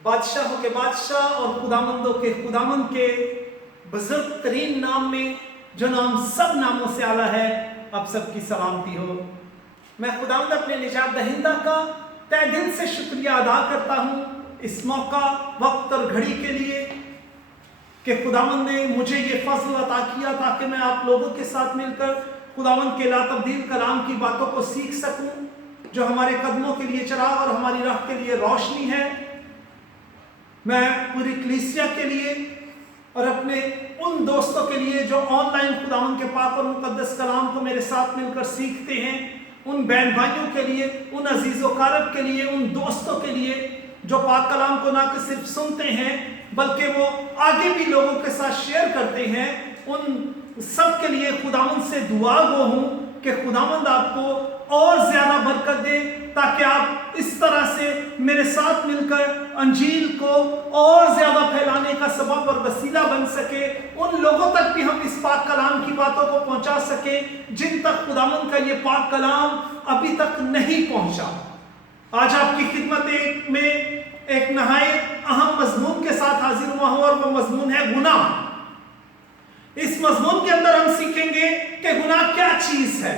बादशाहों के बादशाह और खुदामंदों के खुदामंद के बुजुर्ग तरीन नाम में, जो नाम सब नामों से आला है, आप सबकी सलामती हो। मैं खुदावंद अपने निजात दहिंदा का तहे दिल से शुक्रिया अदा करता हूँ इस मौका, वक्त और घड़ी के लिए कि खुदावंद ने मुझे ये फजल अता किया ताकि मैं आप लोगों के साथ मिलकर खुदावंद के लातब्दील कलाम की बातों को सीख सकूं, जो हमारे कदमों के लिए चिराग और हमारी राह के लिए रोशनी है। मैं पूरी कलीसिया के लिए और अपने उन दोस्तों के लिए जो ऑनलाइन खुदावंद के पाक और मुकद्दस कलाम को मेरे साथ मिलकर सीखते हैं, उन बहन भाइयों के लिए, उन अजीज़ व कारब के लिए, उन दोस्तों के लिए जो पाक कलाम को ना कि सिर्फ सुनते हैं बल्कि वो आगे भी लोगों के साथ शेयर करते हैं, उन सब के लिए खुदावंद से दुआ गो हूँ कि खुदावंद आपको और ज़्यादा बरकत दे, ताकि आप इस तरह से मेरे साथ मिलकर अंजील को और ज़्यादा फैलाने का सबब और वसीला बन सके। उन लोगों तक भी हम इस पाक कलाम की बातों को पहुंचा सके जिन तक खुदावंद का ये पाक कलाम अभी तक नहीं पहुंचा। आज आपकी खिदमत में एक नहायत अहम मजमून के साथ हाजिर हुआ हूं और वो मजमून है गुनाह। इस मजमून के अंदर हम सीखेंगे कि गुनाह क्या चीज है,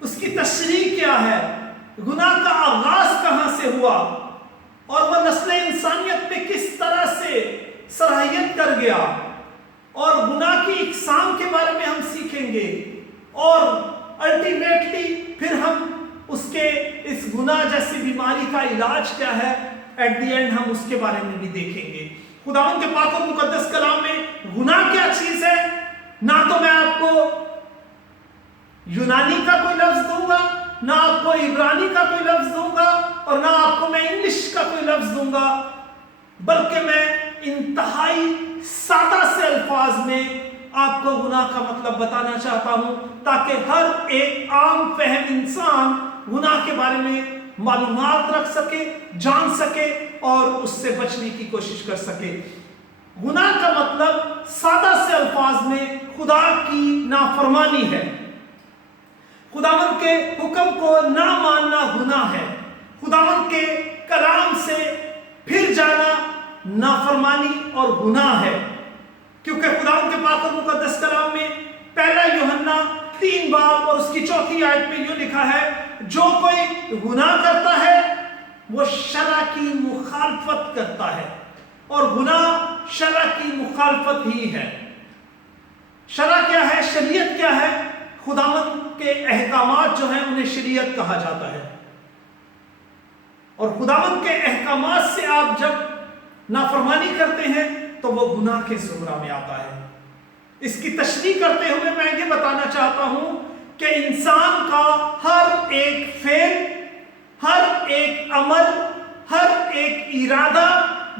उसकी तशरीह क्या है, गुनाह का आगाज कहां से हुआ और वह नस्ल इंसानियत में किस तरह से सराहियत कर गया, और गुनाह की इकसाम के बारे में हम सीखेंगे, और अल्टीमेटली फिर हम उसके इस गुनाह जैसी बीमारी का इलाज क्या है, एट द एंड हम उसके बारे में भी देखेंगे। खुदावंद के पाक और मुकद्दस कलाम में गुनाह क्या चीज है, ना तो मैं आपको यूनानी का कोई लफ्ज दूंगा, ना आपको इब्रानी का कोई लफ्ज दूंगा, और ना आपको मैं इंग्लिश का कोई लफ्ज दूंगा, बल्कि मैं इंतहाई सादा से अल्फाज में आपको गुनाह का मतलब बताना चाहता हूं, ताकि हर एक आम फहम इंसान गुनाह के बारे में मालूमात रख सके, जान सके और उससे बचने की कोशिश कर सके। गुनाह का मतलब सादा से अल्फाज में खुदा की नाफरमानी है। खुदावंद के हुक्म को ना मानना गुनाह है। खुदावंद के कलाम से फिर जाना नाफरमानी और गुनाह है, क्योंकि खुदावंद के पाक और मुकद्दस कलाम में पहला यूहन्ना 3 बाब और उसकी 4 आयत में यूं लिखा है, जो कोई गुनाह करता है वो शरअ की मुखालफत करता है, और गुनाह शरअ की मुखालफत ही है। शरअ क्या है, शरीयत क्या है? खुदावंद के अहकामात जो हैं उन्हें शरीयत कहा जाता है, और खुदावंद के अहकामात से आप जब नाफरमानी करते हैं तो वो गुनाह के ज़ुमरा में आता है। इसकी तशरीह करते हुए मैं ये बताना चाहता हूं कि इंसान का हर एक फेल, हर एक अमल, हर एक इरादा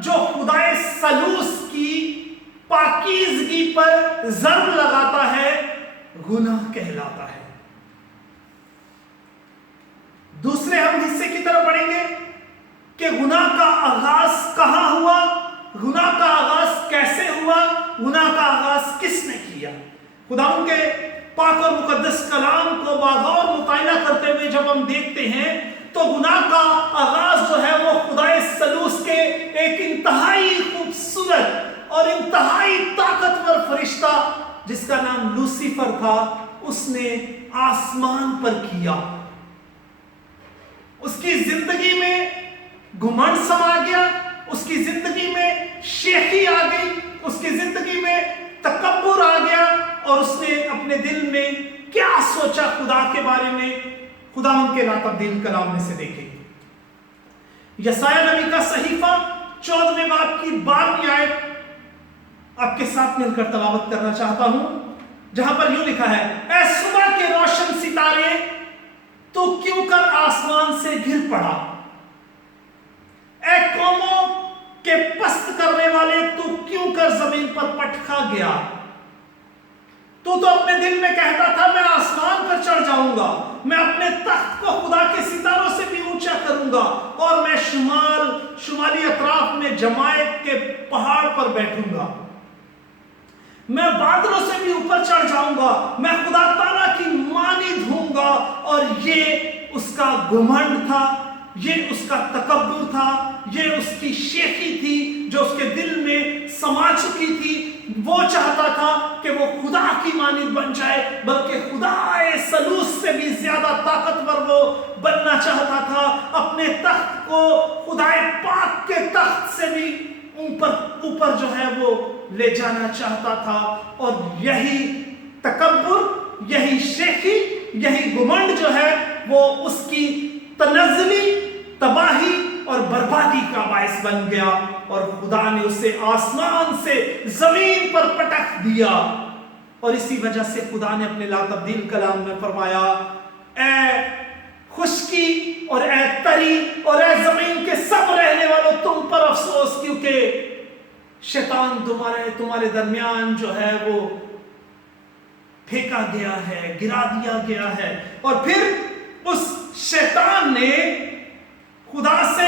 जो खुदाए सलूस की पाकीज़गी पर ज़र्ब लगाता है, गुनाह कहलाता है। दूसरे हम हिस्से की तरफ बढ़ेंगे कि गुनाह का आगाज कहां हुआ, गुनाह का आगाज कैसे हुआ, गुनाह का आगाज किसने किया। खुदावंद के पाक और मुकद्दस कलाम को बागौर मुतायला करते हुए जब हम देखते हैं तो गुनाह का आगाज जो है वो खुदाए सलूस के एक इंतहाई खूबसूरत और इंतहाई ताकतवर फरिश्ता जिसका नाम लूसीफर था, उसने आसमान पर किया। उसकी जिंदगी में घुमंड समा गया, उसकी जिंदगी में शेखी आ गई, उसकी जिंदगी में तकब्बुर आ गया, और उसने अपने दिल में क्या सोचा खुदा के बारे में, खुदावंद के लातब्दील कलाम में से देखें। यसाया नबी का सहीफा 14वें बाब की 12वीं आयत आपके साथ मिलकर तलावत करना चाहता हूं, जहां पर यूं लिखा है, ऐ सुबह के रोशन सितारे तो क्यों कर आसमान से गिर पड़ा, ऐ कौमों के पस्त करने वाले तू क्यों कर जमीन पर पटका गया। तू तो अपने दिल में कहता था मैं आसमान पर चढ़ जाऊंगा, मैं अपने तख्त को खुदा के सितारों से भी ऊंचा करूंगा, और मैं शुमाली अतराफ में जमायत के पहाड़ पर बैठूंगा, मैं बादलों से भी ऊपर चढ़ जाऊंगा, मैं खुदा ताला की मानिंद हूंगा। और ये उसका घमंड था, یہ اس کا تکبر تھا، یہ اس کی شیخی تھی جو اس کے دل میں سما چکی تھی۔ وہ چاہتا تھا کہ وہ خدا کی مانند بن جائے، بلکہ خدا سلوس سے بھی زیادہ طاقتور وہ بننا چاہتا تھا۔ اپنے تخت کو خدا پاک کے تخت سے بھی اوپر جو ہے وہ لے جانا چاہتا تھا، اور یہی تکبر، یہی شیخی، یہی گھمنڈ جو ہے وہ اس کی تنزلی، تباہی اور بربادی کا باعث بن گیا، اور خدا نے اسے آسمان سے زمین پر پٹک دیا۔ اور اسی وجہ سے خدا نے اپنے لا تبدیل کلام میں فرمایا، اے خشکی اور اے تری اور اے زمین کے سب رہنے والوں، تم پر افسوس، کیونکہ شیطان تمہارے درمیان جو ہے وہ پھینکا گیا ہے، گرا دیا گیا ہے۔ اور پھر اس شیطان نے خدا سے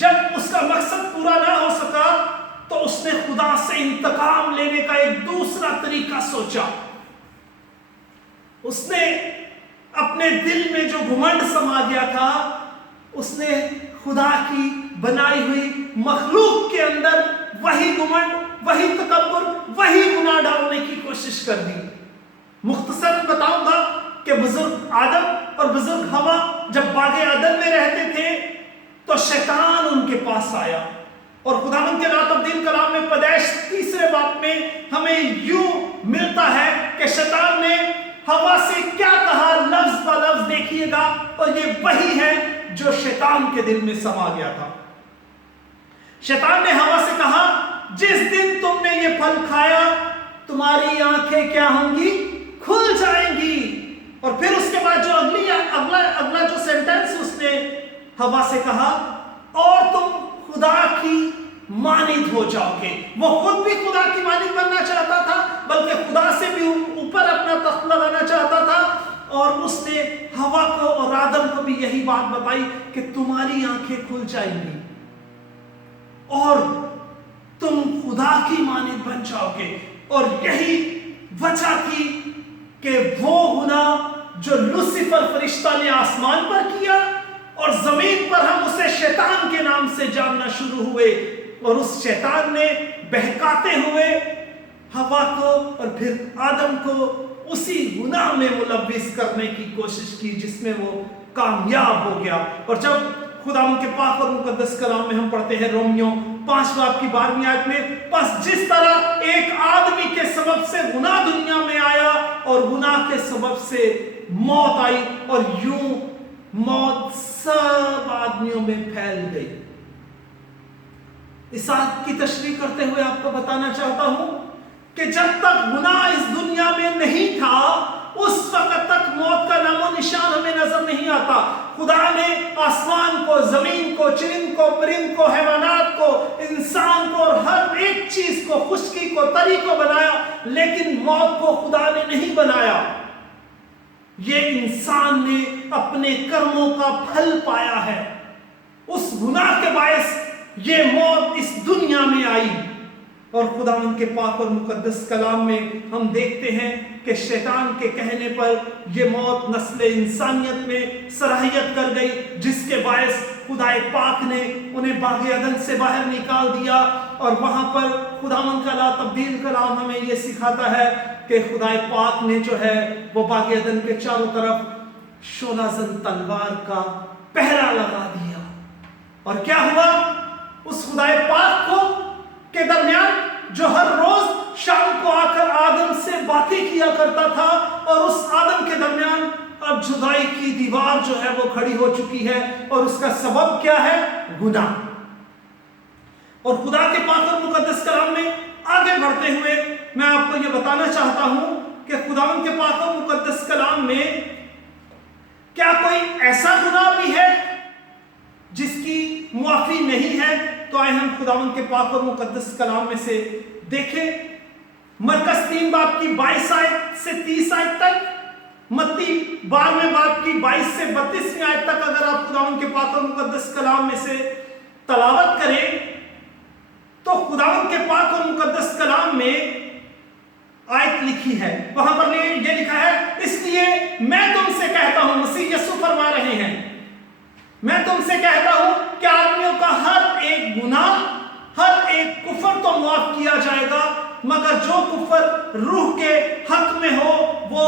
جب اس کا مقصد پورا نہ ہو سکا تو اس نے خدا سے انتقام لینے کا ایک دوسرا طریقہ سوچا۔ اس نے اپنے دل میں جو گھمنڈ سما گیا تھا، اس نے خدا کی بنائی ہوئی مخلوق کے اندر وہی گھمنڈ، وہی تکبر، وہی گناہ ڈالنے کی کوشش کر دی۔ مختصر بتاؤں گا کہ بزرگ آدم اور بزرگ حوا جب باغ عدن میں رہتے تھے تو شیطان ان کے پاس آیا، اور خداوند کے لا تبدیل کلام میں پیدائش 3 باب میں ہمیں یوں ملتا ہے کہ شیطان نے حوا سے کیا کہا، لفظ با لفظ دیکھیے گا، اور یہ وہی ہے جو شیطان کے دل میں سما گیا تھا۔ شیطان نے حوا سے کہا، جس دن تم نے یہ پھل کھایا تمہاری آنکھیں کیا ہوں گی؟ کھل جائیں گی۔ اور پھر اس کے بعد جو اگلا جو سینٹنس اس نے حوا سے کہا، اور تم خدا کی مانند ہو جاؤ گے۔ وہ خود بھی خدا کی مانند بننا چاہتا تھا، بلکہ خدا سے بھی اوپر اپنا تخت لگانا چاہتا تھا، اور اس نے حوا کو اور آدم کو بھی یہی بات بتائی کہ تمہاری آنکھیں کھل جائیں گی اور تم خدا کی مانند بن جاؤ گے۔ اور یہی وجہ تھی کہ وہ گناہ جو لوسیفر فرشتہ نے آسمان پر کیا، اور زمین پر ہم اسے شیطان کے نام سے جاننا شروع ہوئے، اور اس شیطان نے بہکاتے ہوئے حوا کو اور پھر آدم کو اسی گناہ میں ملوث کرنے کی کوشش کی جس میں وہ کامیاب ہو گیا۔ اور جب خداوند کے پاک اور مقدس کلام میں ہم پڑھتے ہیں رومیوں 5 باب کی 12ویں آیت میں، بس جس طرح ایک آدمی کے سبب سے گناہ دنیا میں آیا اور گناہ کے سبب سے موت آئی، اور یوں موت سب آدمیوں میں پھیل گئی۔ اس آیت کی تشریح کرتے ہوئے آپ کو بتانا چاہتا ہوں کہ جب تک گناہ اس دنیا میں نہیں تھا اس وقت تک موت کا نام و نشان ہمیں نظر نہیں آتا۔ خدا نے آسمان کو، زمین کو، چرند کو، پرند کو، حیوانات کو، انسان کو اور ہر ایک چیز کو، خشکی کو، تری کو بنایا، لیکن موت کو خدا نے نہیں بنایا۔ یہ انسان نے اپنے کرموں کا پھل پایا ہے۔ اس گناہ کے باعث یہ موت اس دنیا میں آئی، اور خداوند کے پاک اور مقدس کلام میں ہم دیکھتے ہیں کہ شیطان کے کہنے پر یہ موت نسل انسانیت میں صلاحیت کر گئی، جس کے باعث خدا پاک نے انہیں باغ عدن سے باہر نکال دیا، اور وہاں پر خداوند کا لا تبدیل کلام ہمیں یہ سکھاتا ہے کہ خدا پاک نے جو ہے وہ باغ عدن کے چاروں طرف شولہ زن تلوار کا پہرا لگا دیا۔ اور کیا ہوا؟ اس خدا پاک کو کے درمیان جو ہر روز شام کو آ کر آدم سے باتیں کیا کرتا تھا، اور اس آدم کے درمیان اب جدائی کی دیوار جو ہے وہ کھڑی ہو چکی ہے، اور اس کا سبب کیا ہے؟ گناہ۔ اور خدا کے پاک اور مقدس کلام میں آگے بڑھتے ہوئے میں آپ کو یہ بتانا چاہتا ہوں کہ خداوند کے پاک اور مقدس کلام میں کیا کوئی ایسا گناہ بھی ہے جس کی معافی نہیں ہے؟ تو آئے ہم خداوند کے پاک اور مقدس کلام میں سے دیکھیں۔ مرکز 3 باب کی 22 آیت سے 30 آیت تک، متی 12 باب کی 22 سے 32 آیت تک اگر آپ خداوند کے پاک اور مقدس کلام میں سے تلاوت کریں تو خداوند کے پاک اور مقدس کلام میں آیت لکھی ہے، وہاں پر یہ لکھا ہے، اس لیے میں تم سے کہتا ہوں، مسیح یسوع فرما رہے ہیں، मैं तुमसे कहता हूं कि आदमियों का हर एक गुनाह, हर एक कुफर तो माफ किया जाएगा, मगर जो कुफर रूह के हक में हो वो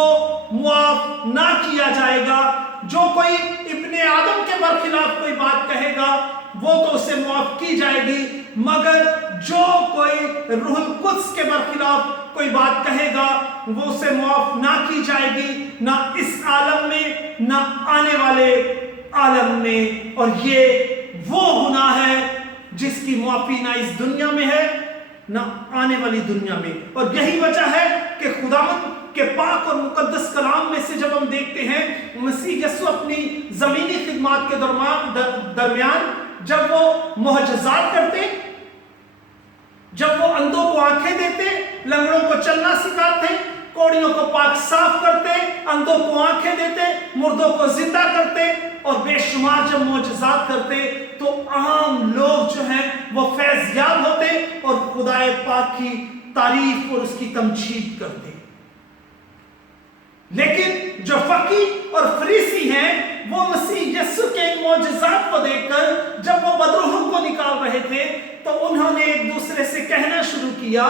माफ ना किया जाएगा। जो कोई इब्ने आदम के बरखिलाफ कोई बात कहेगा वो तो उसे माफ की जाएगी, मगर जो कोई रूहुल कुद्स के बरखिलाफ कोई बात कहेगा वो उसे माफ ना की जाएगी, ना इस आलम में ना आने वाले आलम में। और ये वो गुनाह है जिसकी माफी ना इस दुनिया में है ना आने वाली दुनिया में। और यही वजह है कि खुदावंद के पाक और मुकद्दस कलाम में से जब हम देखते हैं मसीह यीशु अपनी जमीनी खिदमत के दरमियान जब वो मुअज्जिज़ात करते, जब वो अंधों को आंखें देते, लंगड़ों को चलना सिखाते, कोड़ियों को पाक साफ करते, अंधों को आंखें देते, मुर्दों को जिंदा करते और बेशुमार जब मुअज्जिज़ात करते तो आम लोग जो हैं वो फैज़याब होते और खुदाए पाक की तारीफ और उसकी तमजीद करते। लेकिन जो फकी और फरीसी हैं वो मसीह यीशु के मुअज्जिज़ात को देखकर जब वो बदरूहों को निकाल रहे थे तो उन्होंने एक दूसरे से कहना शुरू किया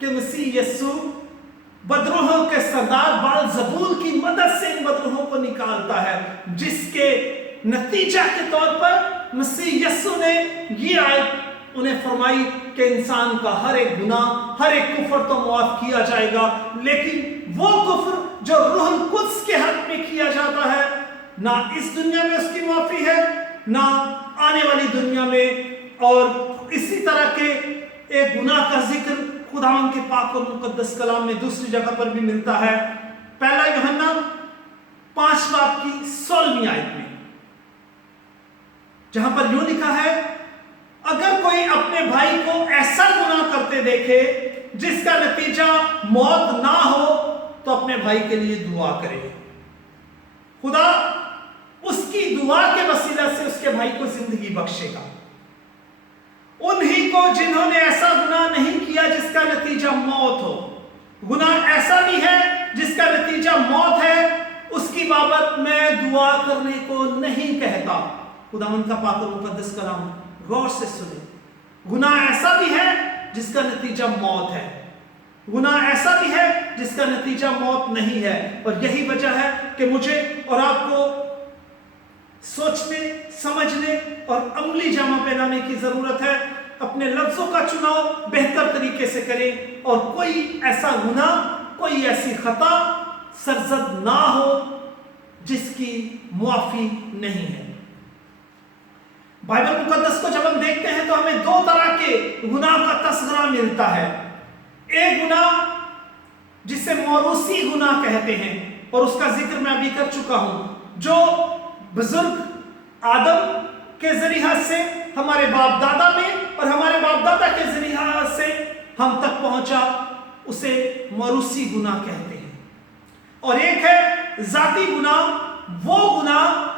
कि मसीह यीशु बदरूहों के सरदार बालज़बूल की मदद से इन बदरूहों को निकालता है, जिसके नतीजा के तौर पर मसीह यीशु ने ये आयत उन्हें फरमाई कि इंसान का हर एक गुनाह, हर एक कुफर तो माफ किया जाएगा, लेकिन वो कुफर जो रूहुल कुद्स के हक में किया जाता है ना इस दुनिया में उसकी माफी है ना आने वाली दुनिया में। और इसी तरह के एक गुनाह का जिक्र खुदावंद के पाक और मुकद्दस कलाम में दूसरी जगह पर भी मिलता है। पहला यूहन्ना 5 बाब की 16वीं आयत में, जहां पर यूं लिखा है, अगर कोई अपने भाई को ऐसा गुनाह करते देखे जिसका नतीजा मौत ना हो तो अपने भाई के लिए दुआ करे, खुदा उसकी दुआ के वसीला से उसके भाई को जिंदगी बख्शेगा। उन्हीं को जिन्होंने ऐसा गुनाह नहीं किया जिसका नतीजा मौत हो, गुनाह ऐसा भी है जिसका नतीजा मौत है, उसकी बाबत मैं दुआ करने को नहीं कहता। खुदावंद का पाक और मुकद्दस कलाम गौर से सुने। गुनाह ऐसा भी है जिसका नतीजा मौत है, गुनाह ऐसा भी है जिसका नतीजा मौत नहीं है। और यही वजह है कि मुझे और आपको सोचने, समझने और अमली जामा पहनाने की जरूरत है। अपने लफ्जों का चुनाव बेहतर तरीके से करें और कोई ऐसा गुनाह, कोई ऐसी खता सरजद ना हो जिसकी मुआफी नहीं है। बाइबल मुकद्दस को जब हम देखते हैं तो हमें 2 तरह के गुनाह का तस्करा मिलता है। एक गुनाह जिसे मौरूसी गुनाह कहते हैं और उसका जिक्र मैं अभी कर चुका हूं, जो बुजुर्ग आदम के जरिया से हमारे बाप दादा में और हमारे बाप दादा के जरिया से हम तक पहुंचा, उसे मौरूसी गुनाह कहते हैं। और एक है जाती गुनाह, वो गुनाह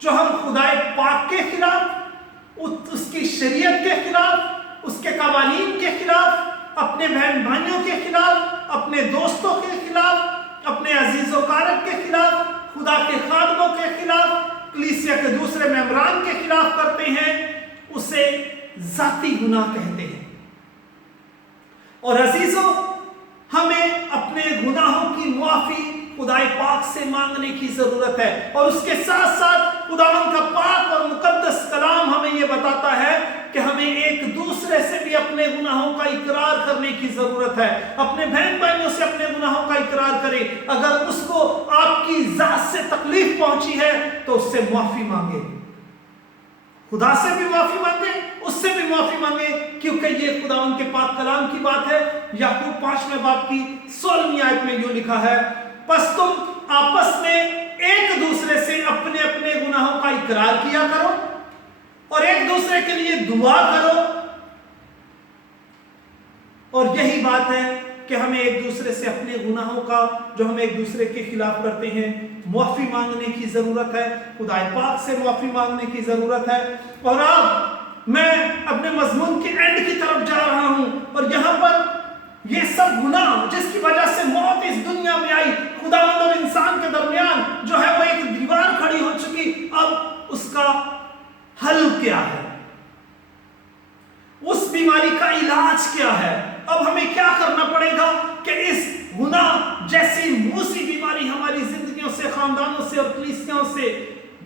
जो हम खुदाए पाक के खिलाफ, उसकी शरीयत के खिलाफ, उसके कवानीन के खिलाफ, अपने बहन भाइयों के खिलाफ, अपने दोस्तों के खिलाफ, अपने अजीजों कारब के खिलाफ, खुदा के खादमों के खिलाफ, कलीसिया के दूसरे मेंबरान के खिलाफ करते हैं, उसे जाती गुनाह कहते हैं। और अजीजों, हमें अपने गुनाहों की मुआफी खुदाए पाक से मांगने की जरूरत है। और उसके साथ साथ खुदावंद का पाक और मुकद्दस कलाम हमें यह बताता है कि हमें एक दूसरे से भी अपने गुनाहों का इकरार करने की जरूरत है। अपने बहन भाइयों से अपने गुनाहों का इकरार करें। अगर उसको आपकी जात से तकलीफ पहुंची है तो उससे माफी मांगे, खुदा से भी माफी मांगे, उससे भी माफी मांगे, क्योंकि ये खुदावंद के पाक कलाम की बात है। याकूब 5वें बाब की 16वीं आयत में यूं लिखा है, बस तुम आपस में एक दूसरे से अपने अपने गुनाहों का इकरार किया करो और एक दूसरे के लिए दुआ करो। और यही बात है कि हमें एक दूसरे से अपने गुनाहों का, जो हम एक दूसरे के खिलाफ करते हैं, माफी मांगने की जरूरत है। खुदा पाक से माफी मांगने की जरूरत है। और अब मैं अपने मजमून के एंड की तरफ जा रहा हूं और यहां पर ये सब गुनाह जिसकी वजह से मौत इस दुनिया में आई, खुदावंद और इंसान के दरमियान जो है वो एक दीवार खड़ी हो चुकी, अब اس کا حل کیا ہے، اس بیماری کا علاج کیا ہے۔ اب ہمیں کیا کرنا پڑے گا کہ اس گناہ جیسی موسی بیماری ہماری زندگیوں سے، خاندانوں سے اور کلیسیوں سے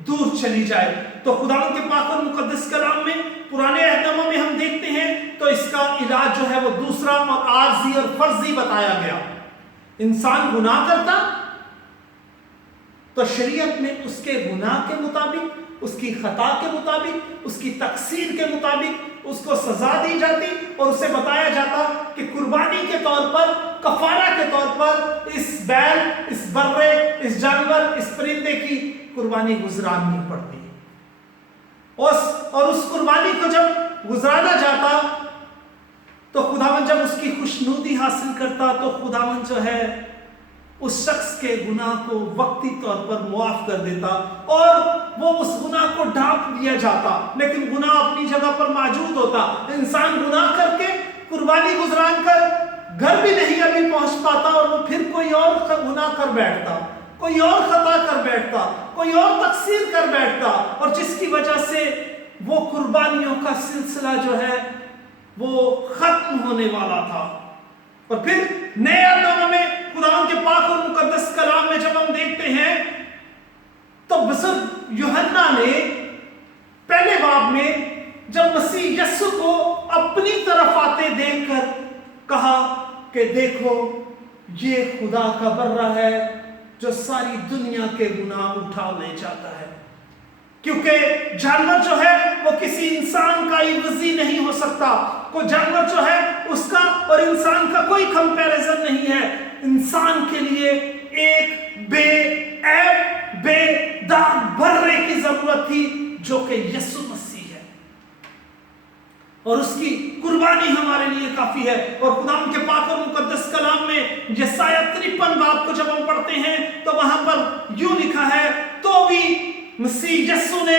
دور چلی جائے۔ تو خداوند کے پاک اور مقدس کلام میں، پرانے عہد نامہ میں ہم دیکھتے ہیں تو اس کا علاج جو ہے وہ دوسرا اور عارضی اور فرضی بتایا گیا۔ انسان گناہ کرتا تو شریعت میں اس کے گناہ کے مطابق، اس کی خطا کے مطابق، اس کی تقصیر کے مطابق اس کو سزا دی جاتی اور اسے بتایا جاتا کہ قربانی کے طور پر، کفارہ کے طور پر اس بیل، اس برے، اس جانور، اس پرندے کی قربانی گزرانی پڑتی۔ اور اس قربانی کو جب گزرانا جاتا تو خداوند جب اس کی خوشنودی حاصل کرتا تو خداوند جو ہے اس شخص کے گناہ کو وقتی طور پر معاف کر دیتا اور وہ اس گناہ کو ڈھانپ دیا جاتا، لیکن گناہ اپنی جگہ پر موجود ہوتا۔ انسان گناہ کر کے قربانی گزران کر گھر بھی نہیں ابھی پہنچ پاتا اور وہ پھر کوئی اور گناہ کر بیٹھتا، کوئی اور خطا کر بیٹھتا، کوئی اور تقصیر کر بیٹھتا، اور جس کی وجہ سے وہ قربانیوں کا سلسلہ جو ہے وہ ختم ہونے والا تھا۔ اور پھر نئے عہد نامہ میں خداوند کے پاک اور مقدس کلام میں جب ہم دیکھتے ہیں تو بزرگ یوحنا نے پہلے باب میں جب مسیح یسوع کو اپنی طرف آتے دیکھ کر کہا کہ دیکھو یہ خدا کا برہ ہے جو ساری دنیا کے گناہ اٹھا لے جاتا ہے۔ کیونکہ جانور جو ہے وہ کسی انسان کا عوضی نہیں ہو سکتا، کوئی جانور جو ہے اس کا اور انسان کا کوئی کمپیریزن نہیں ہے۔ انسان کے لیے ایک بے عیب، بے داغ برے کی ضرورت تھی جو کہ یسوع مسیح ہے، اور اس کی قربانی ہمارے لیے کافی ہے۔ اور خداوند کے پاک اور مقدس کلام میں یسایہ 53 باب کو جب ہم پڑھتے ہیں تو وہاں پر یوں لکھا ہے، تو بھی مسیح یسوع نے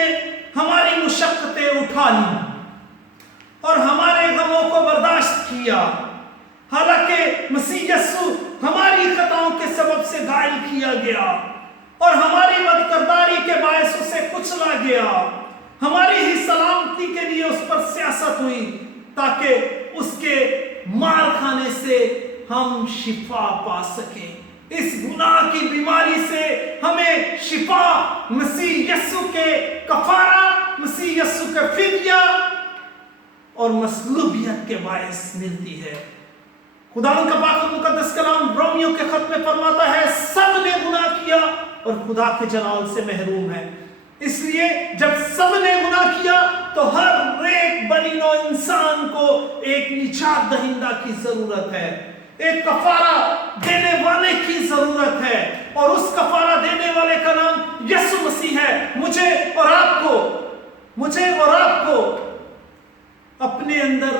ہماری مشقتیں اٹھا لی اور ہمارے غموں کو برداشت کیا، حالانکہ مسیح یسوع ہماری خطاؤں کے سبب سے گھائل کیا گیا اور ہماری بدکرداری کے باعث اسے کچلا گیا، ہماری ہی سلامتی کے لیے اس پر سیاست ہوئی تاکہ اس کے مار کھانے سے ہم شفا پا سکیں۔ اس گناہ کی بیماری سے ہمیں شفا مسیح یسوع کے کفارہ، مسیح یسوع کے فدیہ اور مصلوبیت کے باعث ملتی ہے۔ خداوند کا پاک اور مقدس کلام رومیوں کے خط میں فرماتا ہے سب نے گناہ کیا اور خدا کے جلال سے محروم ہے۔ اس لیے جب سب نے گناہ کیا تو ہر ایک بنی نوع انسان کو ایک نجات دہندہ کی ضرورت ہے، ایک کفارہ دینے والے کی ضرورت ہے، اور اس کفارہ دینے والے کا نام یسوع مسیح ہے۔ مجھے اور آپ کو اپنے اندر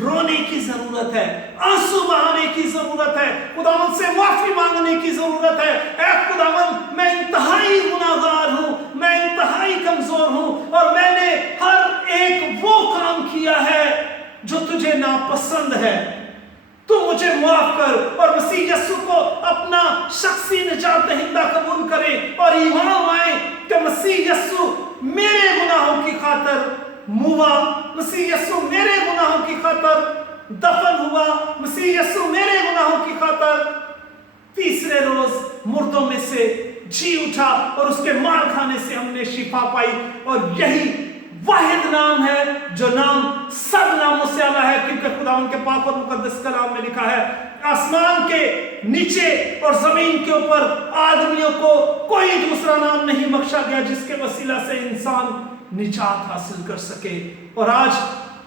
رونے کی ضرورت ہے، آنسو بہانے کی ضرورت ہے، خداوند سے معافی مانگنے کی ضرورت ہے۔ اے خداوند، میں انتہائی گناہگار ہوں، میں انتہائی کمزور ہوں، اور میں نے ہر ایک وہ کام کیا ہے جو تجھے ناپسند ہے، تو مجھے معاف کر۔ اور مسیح یسوع کو اپنا شخصی نجات دہندہ قبول کریں اور ایمان لائیں کہ مسیح یسوع میرے گناہوں کی خاطر موا، مسیح یسوع میرے گناہوں کی خاطر دفن ہوا، مسیح یسوع میرے گناہوں کی خاطر تیسرے روز مردوں میں سے جی اٹھا، اور اس کے مار کھانے سے ہم نے شفا پائی۔ اور یہی واحد نام ہے جو نام سب ناموں سے اعلیٰ ہے، کیونکہ خداوند کے پاک اور مقدس کلام میں لکھا ہے آسمان کے نیچے اور زمین کے اوپر آدمیوں کو کوئی دوسرا نام نہیں بخشا گیا جس کے وسیلہ سے انسان نجات حاصل کر سکے۔ اور آج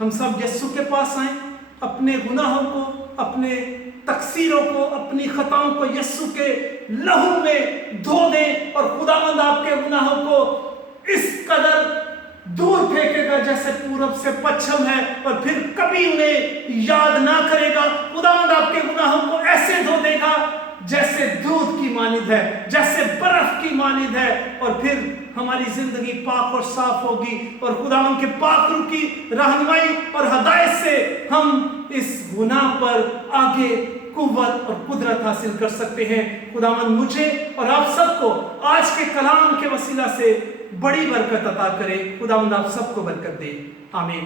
ہم سب یسوع کے پاس آئیں، اپنے گناہوں کو، اپنے تقصیروں کو، اپنی خطاؤں کو یسوع کے لہو میں دھو دیں، اور خداوند آپ کے گناہوں کو اس قدر دور پھینکے گا جیسے پورب سے پچھم ہے، اور پھر کبھی انہیں یاد نہ کرے گا۔ خداوند آپ کے گناہوں کو ایسے دھو دے گا جیسے دودھ کی مانند ہے، جیسے برف کی مانند ہے، اور پھر ہماری زندگی پاک اور صاف ہوگی، اور خداوند کے پاک روح کی رہنمائی اور ہدایت سے ہم اس گناہ پر آگے قوت اور قدرت حاصل کر سکتے ہیں۔ خداوند مجھے اور آپ سب کو آج کے کلام کے وسیلہ سے बड़ी बरकत अता करे। खुदावंद आप सबको बरकत दे। आमीन।